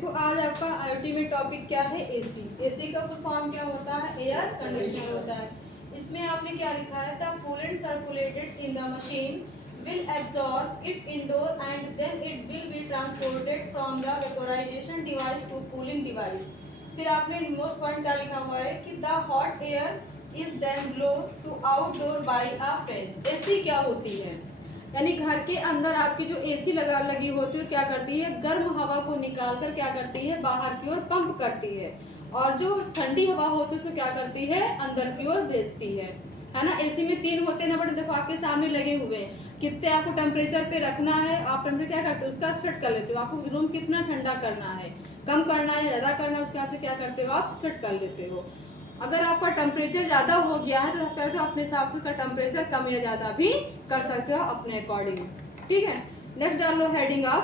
देखो आज आपका आईओटी में टॉपिक क्या है, एसी। एसी का फुल फॉर्म क्या होता है, एयर कंडीशनर होता है। इसमें आपने क्या लिखा है, the coolant circulated in the machine will absorb it indoor and then it will be transported from the vaporization device to cooling device। फिर आपने मोस्ट पॉइंट क्या लिखा हुआ है कि the hot air is then blown to outdoor by a fan। AC क्या होती है, यानी घर के अंदर आपकी जो एसी लगी होती है क्या करती है, गर्म हवा को निकाल कर क्या करती है, बाहर की ओर पंप करती है, और जो ठंडी हवा होती है उसको क्या करती है, अंदर की ओर भेजती है ना। एसी में 3 होते हैं ना बड़े, देखो आपके सामने लगे हुए हैं, कितने आपको टेम्परेचर पे रखना है, आप टेम्परेचर क्या करते हो उसका सेट कर लेते हो, आपको रूम कितना ठंडा करना है, कम करना है ज़्यादा करना है, उसके हिसाब से क्या करते हो आप सेट कर लेते हो। अगर आपका टेम्परेचर ज़्यादा हो गया है तो आप कहते हो अपने हिसाब से उसका टेम्परेचर कम या ज़्यादा भी कर सकते हो अपने अकॉर्डिंग, ठीक है। नेक्स्ट डाल लो हेडिंग ऑफ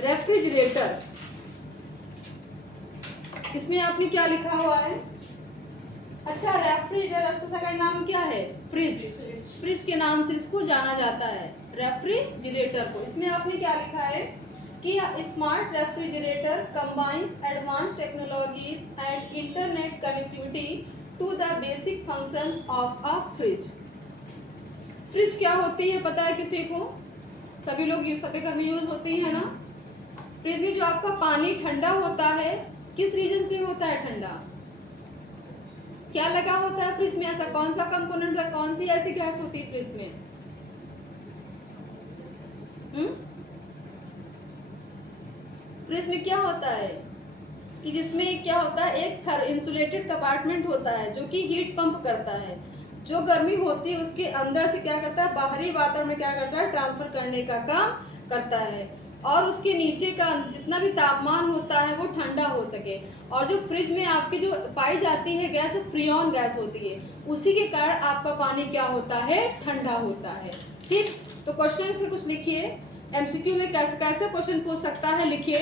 रेफ्रिजरेटर। इसमें आपने क्या लिखा हुआ है, अच्छा रेफ्रिजरेटर का नाम क्या है, फ्रिज। फ्रिज के नाम से इसको जाना जाता है, रेफ्रिजरेटर को। इसमें आपने क्या लिखा है कि smart refrigerator combines advance technologies and internet connectivity to the basic function of a fridge. Fridge क्या होती है पता है किसी को, सभी लोग सभी घर में यूज होती है ना। फ्रिज में जो आपका पानी ठंडा होता है किस रीजन से होता है ठंडा, क्या लगा होता है फ्रिज में, ऐसा कौन सा कंपोनेंट है, कौन सी ऐसी गैस होती है फ्रिज में, फ्रिज में क्या होता है कि जिसमें क्या होता है, एक इंसुलेटेड कंपार्टमेंट होता है जो कि हीट पंप करता है, जो गर्मी होती है उसके अंदर से क्या करता है, बाहरी वातावरण में क्या करता है, ट्रांसफर करने का काम करता है, और उसके नीचे का जितना भी तापमान होता है वो ठंडा हो सके। और जो फ्रिज में आपकी जो पाई जाती है गैस, फ्रीऑन गैस होती है, उसी के कारण आपका पानी क्या होता है, ठंडा होता है, ठीक। तो क्वेश्चन से कुछ लिखिए, एमसीक्यू में कैसे कैसे क्वेश्चन पूछ सकता है, लिखिए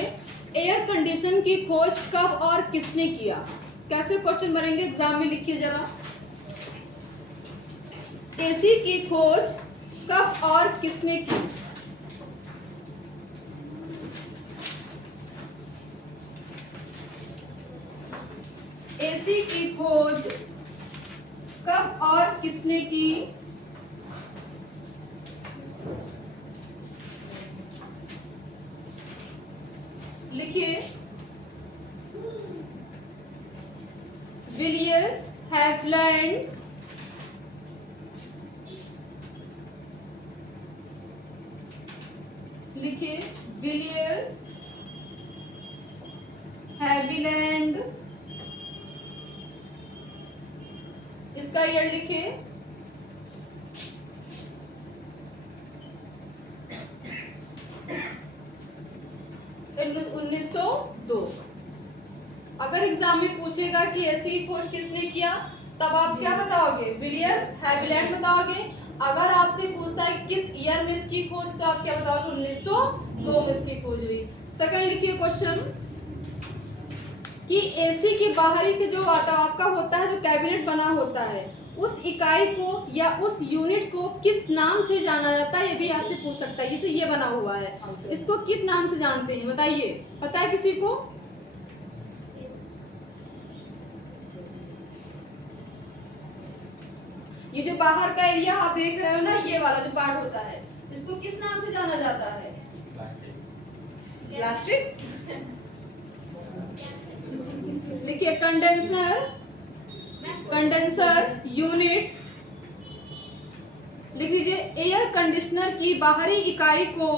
एयर कंडीशन की खोज कब और किसने किया, कैसे क्वेश्चन बनेंगे एग्जाम में, लिखिए जरा। एसी की खोज कब और किसने की, एसी की खोज कब और किसने की, लिखिए विलियम्स हैविलैंड लिखिए विलियम्स हैविलैंड, इसका ईयर लिखिए 1902। अगर एग्जाम में पूछेगा कि एसी की खोज किसने किया तब आप क्या बताओगे, विलियम्स हैविलैंड बताओगे। अगर आपसे पूछता है किस ईयर में इसकी खोज तो आप क्या बताओगे, 1902 में इसकी खोज हुई। सेकंड लिखिए क्वेश्चन कि एसी की बाहरी के जो आपका होता है, जो कैबिनेट बना होता है, उस इकाई को या उस यूनिट को किस नाम से जाना जाता है, ये भी आपसे पूछ सकता है। जैसे ये बना हुआ है, इसको किस नाम से जानते हैं बताइए, पता है किसी को, ये जो बाहर का एरिया आप देख रहे हो ना, ये वाला जो पार्ट होता है, इसको किस नाम से जाना जाता है, प्लास्टिक। लिखिए कंडेंसर, कंडेंसर यूनिट। लिख लीजिए एयर कंडीशनर की बाहरी इकाई को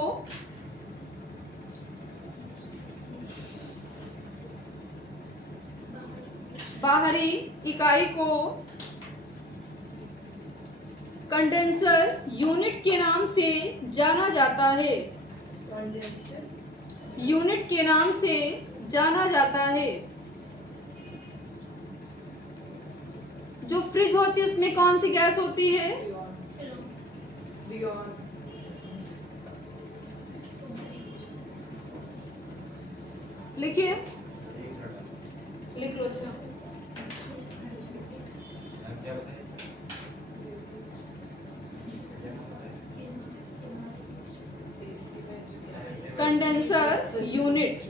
कंडेंसर यूनिट के नाम से जाना जाता है, यूनिट के नाम से जाना जाता है। जो फ्रिज होती है उसमें कौन सी गैस होती है, लिखिए लिख लो। अच्छा कंडेंसर यूनिट,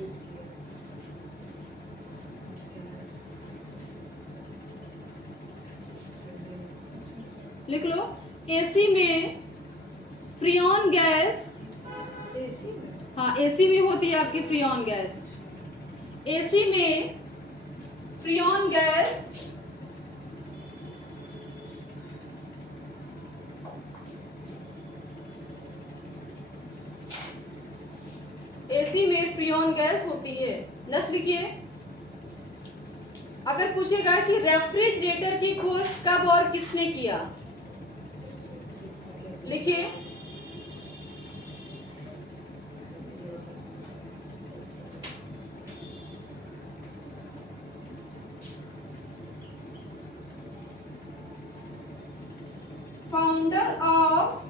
लिख लो। एसी में फ्रीऑन गैस, हाँ एसी में होती है आपकी फ्रीऑन गैस। एसी में फ्रीऑन गैस एसी में फ्रीऑन गैस होती है। नेक्स्ट लिखिए, अगर पूछेगा कि रेफ्रिजरेटर की खोज कब और किसने किया, लिखिए। फाउंडर ऑफ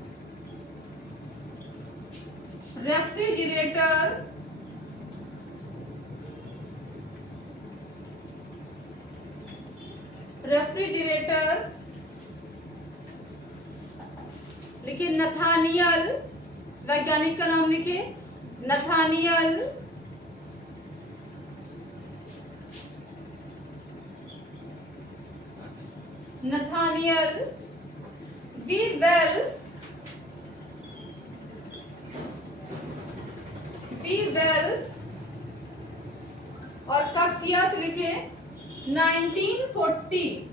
रेफ्रिजरेटर लिखिए नथानियल, वैज्ञानिक का नाम लिखिए नथानियल वी वेल्स। और कब किया तो लिखिए 1914।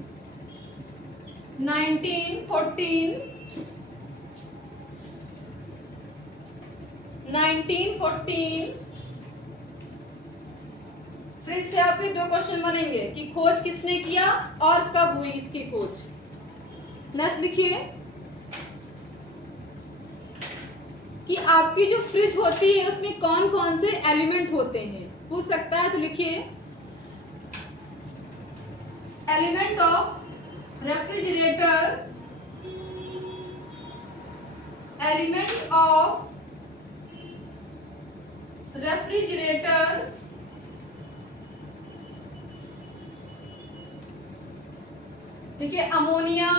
फिर से आपके दो क्वेश्चन बनेंगे कि खोज किसने किया और कब हुई इसकी खोज। नेक्स्ट लिखिए कि आपकी जो फ्रिज होती है उसमें कौन कौन से एलिमेंट होते हैं, पूछ सकता है। तो लिखिए element of refrigerator, element of refrigerator देखिए अमोनिया,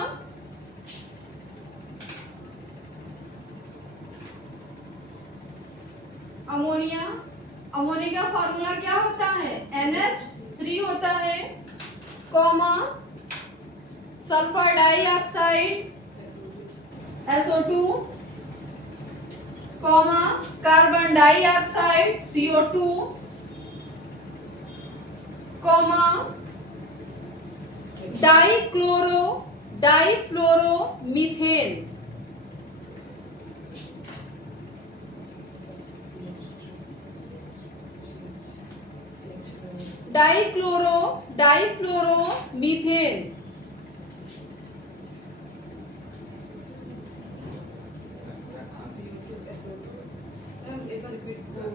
अमोनिया का फॉर्मूला क्या होता है, NH3 होता है, comma sulphur dioxide SO2, comma carbon dioxide CO2, comma difluoromethane. Difluoromethane.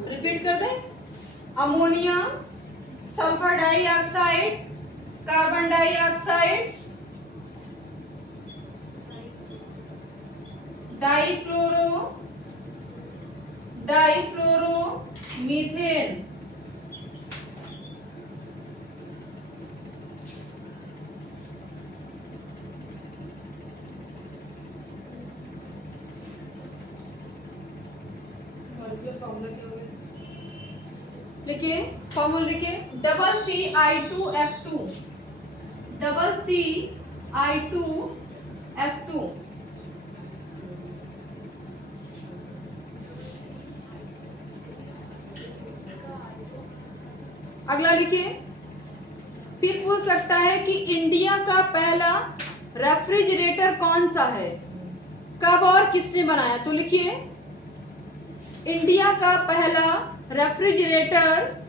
Repeat कर दे, ammonia, sulphur dioxide, carbon dioxide, difluoromethane. लिखिए फॉर्मूला लिखिए CCl2F2, CCl2F2। अगला लिखिए, फिर पूछ सकता है कि इंडिया का पहला रेफ्रिजरेटर कौन सा है, कब और किसने बनाया। तो लिखिए इंडिया का पहला रेफ्रिजरेटर,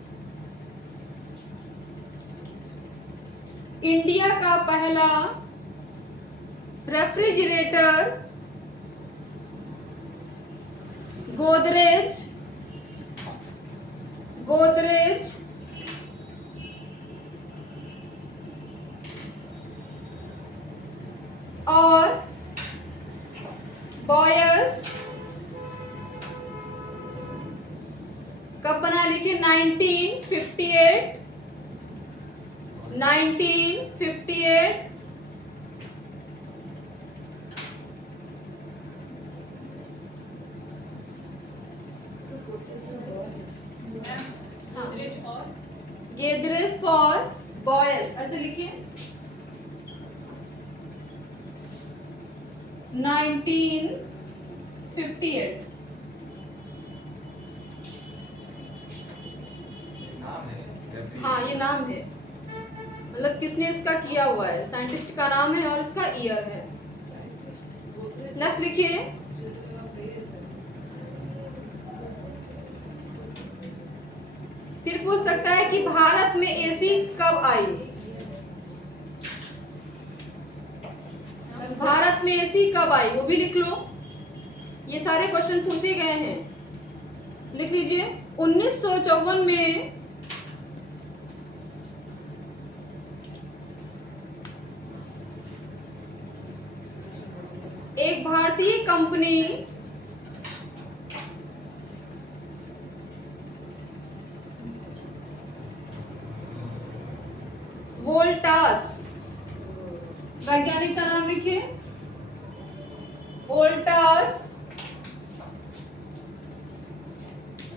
इंडिया का पहला रेफ्रिजरेटर गोदरेज और बॉयस। कब बना, लिखिए 1958। गेदरेज फॉर बॉयस, ऐसे लिखिए। 1958। हाँ ये नाम है, मतलब किसने इसका किया हुआ है, साइंटिस्ट का नाम है और इसका ईयर है। नेक्स्ट लिखिए, फिर पूछ सकता है कि भारत में एसी कब आई। भारत में एसी कब आई वो भी लिख लो, ये सारे क्वेश्चन पूछे गए हैं, लिख लीजिए। 1954 में एक भारतीय कंपनी वोल्टास, वैज्ञानिक का नाम लिखिए,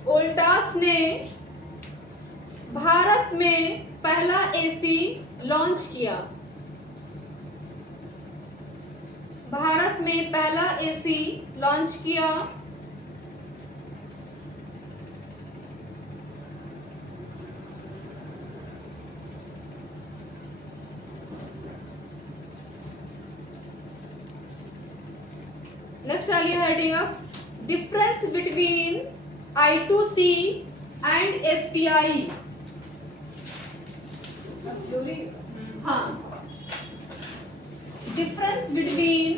वोल्टास ने भारत में पहला एसी लॉन्च किया। भारत में पहला एसी लॉन्च किया। नेक्स्ट डालिए heading up, difference between I2C and SPI। हाँ, difference between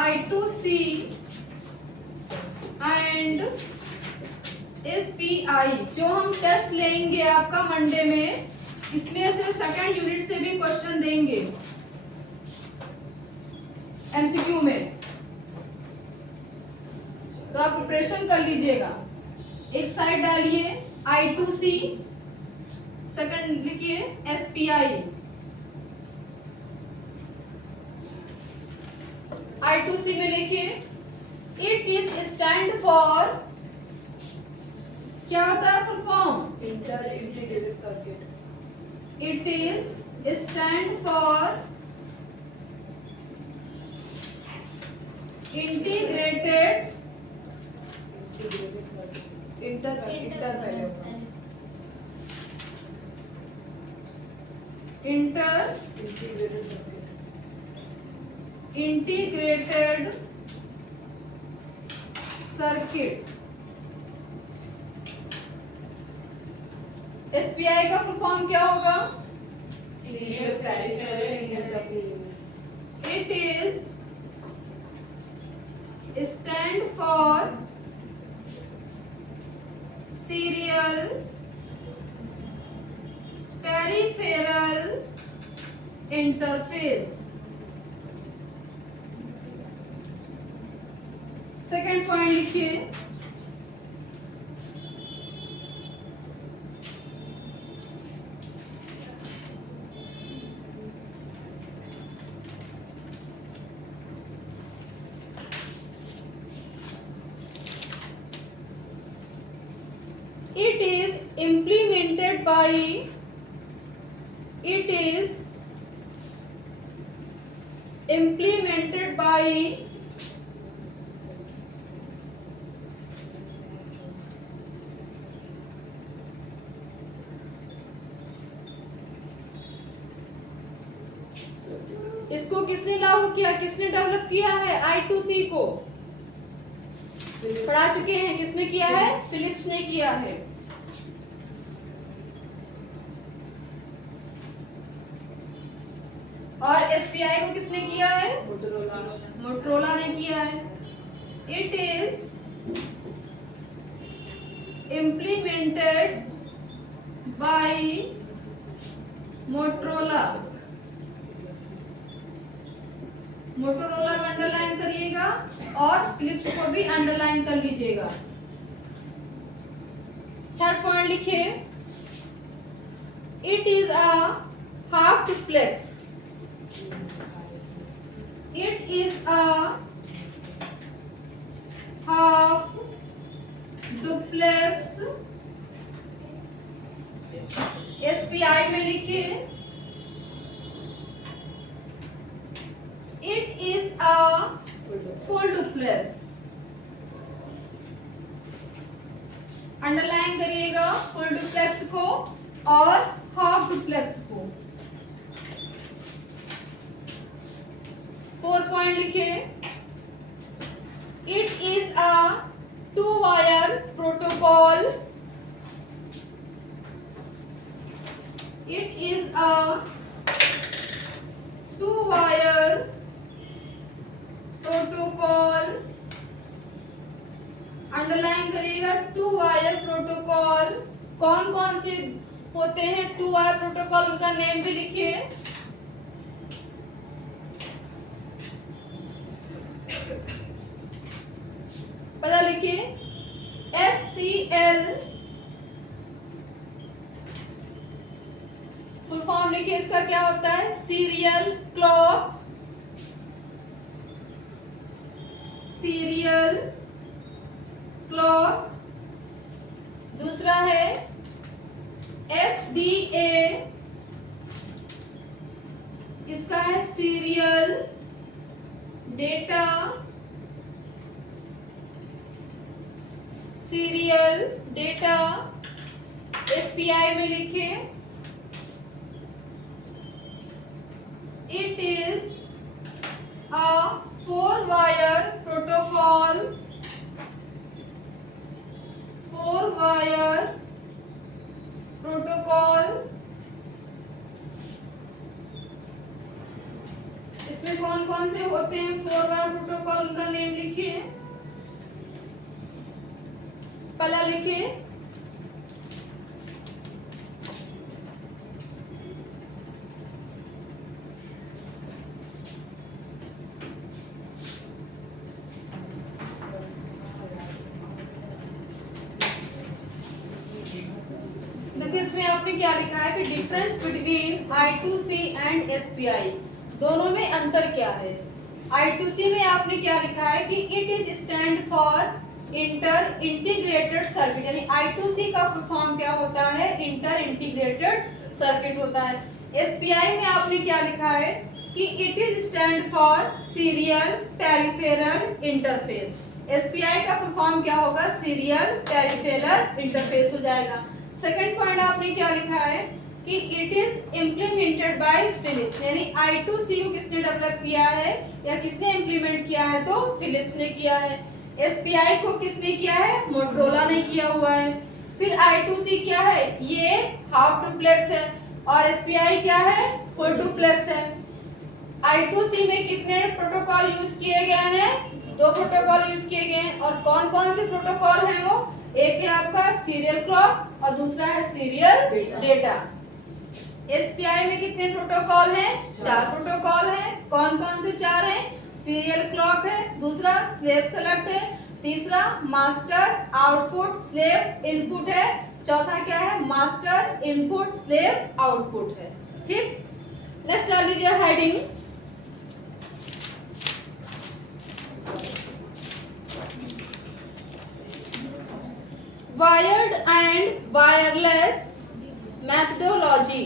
I2C and SPI जो हम टेस्ट लेंगे आपका मंडे में, इसमें से सेकंड यूनिट से भी क्वेश्चन देंगे MCQ में, तो आप प्रिपरेशन कर लीजिएगा। एक साइड डालिए I2C, सेकंड लिखिए SPI। I2C में लिखिए, इट इज स्टैंड फॉर, क्या होता है full form, inter integrated circuit. It is stand for integrated integrated circuit. SPI का फुल फॉर्म क्या होगा, serial peripheral interface. It is stand for serial peripheral interface. Second point लिखिए, it is implemented by इसको किसने लागू किया, किसने develop किया है I2C को, पढ़ा चुके हैं, किसने किया है, फिलिप्स ने किया है। और SPI को किसने किया है, मोटरोला ने किया है। It is implemented bye Motorola. Motorola का अंडरलाइन करिएगा और फिलिप्स को भी अंडरलाइन कर लीजिएगा। थर्ड पॉइंट लिखिए, it is a half duplex. It is a duplex, SPI में लिखिए it is a full duplex. Underline करिएगा फुल डुप्लेक्स को और हाफ डुप्लेक्स को। 4 पॉइंट लिखिए it is a 2 wire protocol, it is a 2 wire protocol. Underline करिएगा 2 wire protocol. कौन कौन से होते हैं 2 वायर प्रोटोकॉल, उनका नेम भी लिखिए। पता लिखिए SCL, फुल फॉर्म लिखिए इसका क्या होता है, सीरियल क्लॉक, सीरियल क्लॉक। दूसरा है SDA, इसका है serial data, serial data. SPI में लिखे it is a 4 wire protocol, 4 wire protocol. इसमें कौन कौन से होते हैं 4 वायर प्रोटोकॉल, उनका नेम लिखिए। पहला लिखिए देखिए इसमें आपने क्या लिखा है कि difference between I2C and SPI, दोनों में अंतर क्या है। I2C में आपने क्या लिखा है कि it is stand for inter integrated circuit, यानी I2C का फुल फॉर्म क्या होता है, इंटर इंटीग्रेटेड सर्किट होता है। SPI में आपने क्या लिखा है कि it is stand for serial peripheral interface. SPI का फुल फॉर्म क्या होगा, सीरियल पेरिफेरल इंटरफेस हो जाएगा। सेकंड पॉइंट आपने क्या लिखा है कि it is implemented by Philips, यानी I2C को किसने डेवलप किया है या किसने इम्प्लीमेंट किया है, तो फिलिप्स ने किया है। SPI को किसने किया है, मोटरोला ने किया हुआ है। फिर I2C क्या है, ये हाफ डुप्लेक्स है और SPI क्या है, फुल डुप्लेक्स है। I2C में कितने प्रोटोकॉल यूज किए गए हैं, 2 प्रोटोकॉल यूज किए गए हैं। और कौन कौन से प्रोटोकॉल हैं वो, एक है आपका सीरियल क्लॉक और दूसरा है सीरियल डेटा। SPI में कितने प्रोटोकॉल हैं, 4 प्रोटोकॉल हैं। कौन कौन से 4 हैं, सीरियल क्लॉक है, दूसरा स्लेव सेलेक्ट है, तीसरा मास्टर आउटपुट स्लेव इनपुट है, चौथा क्या है, मास्टर इनपुट स्लेव आउटपुट है। ठीक, नेक्स्ट डाल लीजिए heading wired and wireless methodology.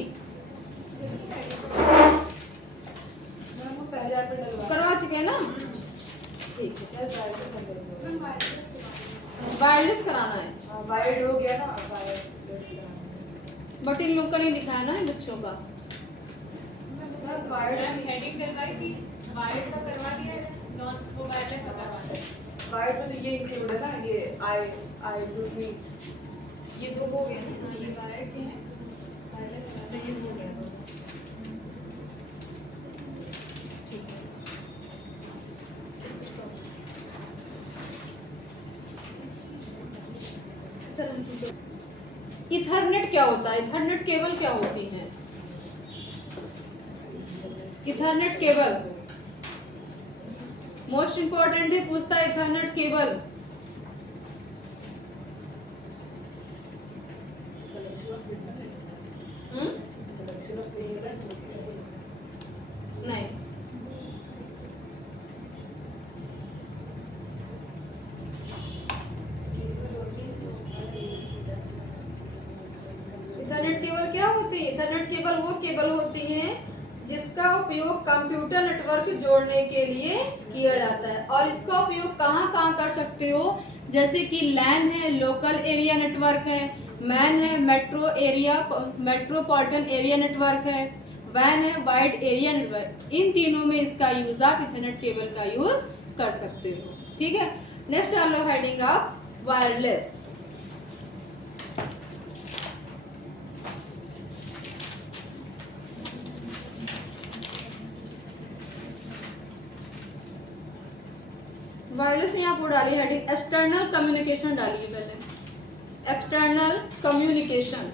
करवा चुके हैं ना, ठीक है। वायरलेस कराना है, वायर्ड हो गया ना, बट इन लोग का नहीं लिखा है ना बच्चों का। हेडिंग करवाई थी, वायर्ड का करवा दिया है, नॉन वो वायरलेस का करवा दिया। वायर्ड में तो ये इंक्लूड है ना, ये I2C, ये 2 हो गए ना, ये वायर्ड के हैं, वायरलेस से ये हो गया। ठीक है। इथरनेट क्या होता है, इथरनेट केबल क्या होती है, इथरनेट केबल मोस्ट इंपॉर्टेंट है, पूछता है इथरनेट केबल। नहीं, केबल क्या होती है? ईथरनेट केबल वो केबल होती हैं जिसका उपयोग कंप्यूटर नेटवर्क जोड़ने के लिए किया जाता है। और इसका उपयोग कहाँ कहाँ कर सकते हो? जैसे कि लैन है, लोकल एरिया नेटवर्क है, मैन है, मेट्रोपॉलिटन एरिया नेटवर्क है, वैन है, वाइड एरिया नेटवर्क। इन तीनों में इसका यूज आप ईथरनेट केबल का यूज कर सकते हो। ठीक है, नेक्स्ट डाल लो हेडिंग आप वायरलेस। वायरलेस ने आप वो डाली हेडिंग एक्सटर्नल कम्युनिकेशन डालिए पहले। External communication